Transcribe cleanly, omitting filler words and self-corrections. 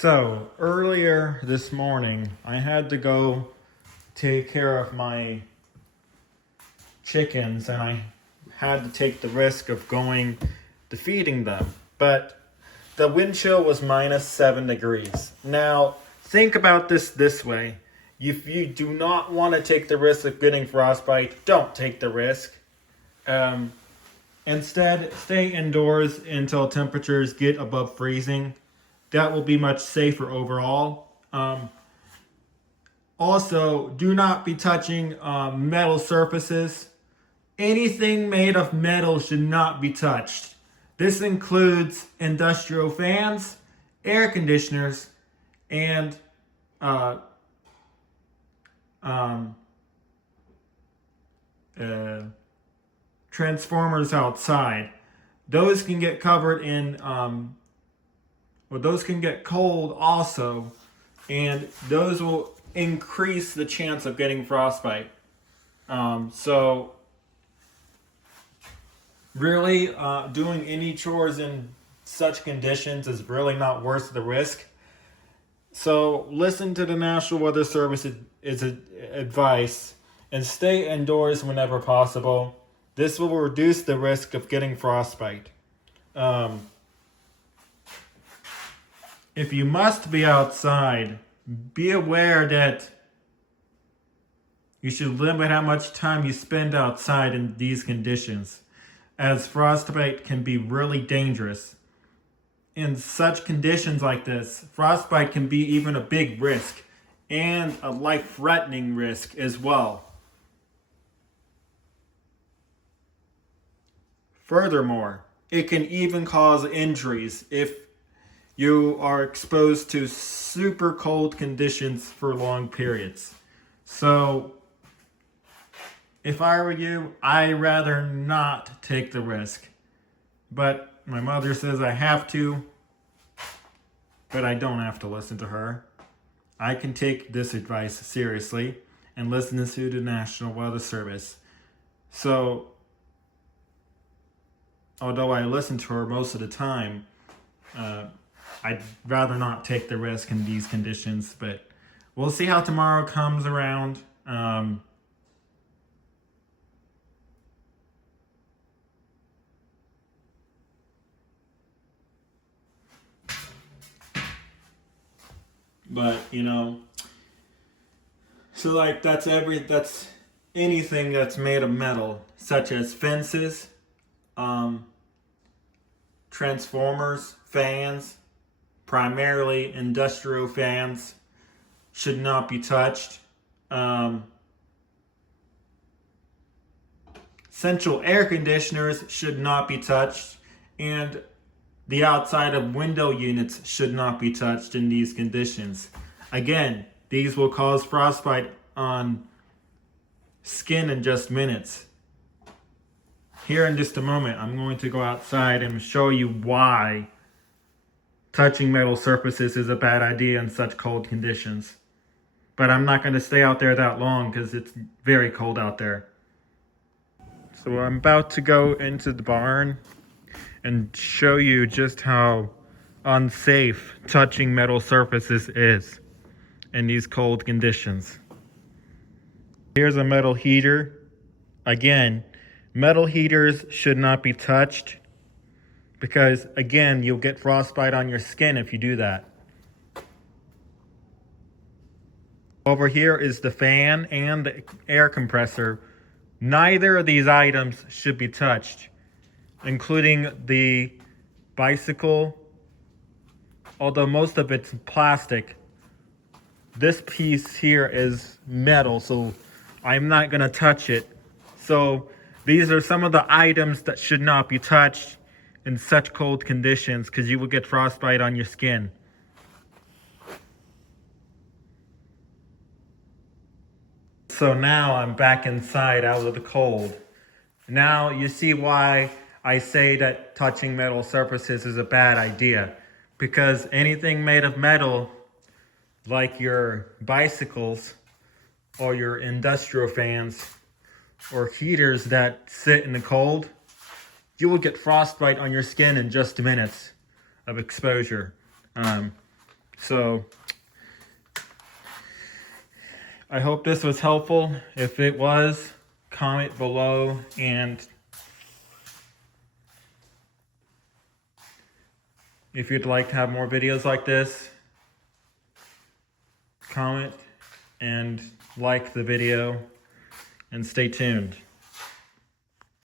So earlier this morning, I had to go take care of my chickens and I had to take the risk of going to feeding them. But the wind chill was -7 degrees. Now, think about this way. If you do not want to take the risk of getting frostbite, don't take the risk. Instead, stay indoors until temperatures get above freezing. That will be much safer overall. Also, do not be touching metal surfaces. Anything made of metal should not be touched. This includes industrial fans, air conditioners, and transformers outside. Those can get covered in those can get cold also, and those will increase the chance of getting frostbite. So really, doing any chores in such conditions is really not worth the risk. So listen to the National Weather Service's advice and stay indoors whenever possible. This will reduce the risk of getting frostbite. If you must be outside, be aware that you should limit how much time you spend outside in these conditions, as frostbite can be really dangerous. In such conditions like this, frostbite can be even a big risk and a life-threatening risk as well. Furthermore, it can even cause injuries if you are exposed to super cold conditions for long periods. So, if I were you, I'd rather not take the risk. But my mother says I have to, but I don't have to listen to her. I can take this advice seriously and listen to the National Weather Service. So, although I listen to her most of the time, I'd rather not take the risk in these conditions, but we'll see how tomorrow comes around. But, so like that's anything that's made of metal, such as fences, transformers, fans, primarily industrial fans, should not be touched. Central air conditioners should not be touched, and the outside of window units should not be touched in these conditions. Again, these will cause frostbite on skin in just minutes. Here in just a moment, I'm going to go outside and show you why touching metal surfaces is a bad idea in such cold conditions. But I'm not going to stay out there that long because it's very cold out there. So I'm about to go into the barn and show you just how unsafe touching metal surfaces is in these cold conditions. Here's a metal heater. Again, metal heaters should not be touched because, again, you'll get frostbite on your skin if you do that. Over here is the fan and the air compressor. Neither of these items should be touched, including the bicycle. Although most of it's plastic, this piece here is metal, so I'm not going to touch it. So these are some of the items that should not be touched in such cold conditions because you will get frostbite on your skin. So now I'm back inside out of the cold. Now you see why I say that touching metal surfaces is a bad idea. Because anything made of metal, like your bicycles or your industrial fans or heaters that sit in the cold, you will get frostbite on your skin in just minutes of exposure. So I hope this was helpful. If it was, comment below, and if you'd like to have more videos like this, comment and like the video, and stay tuned.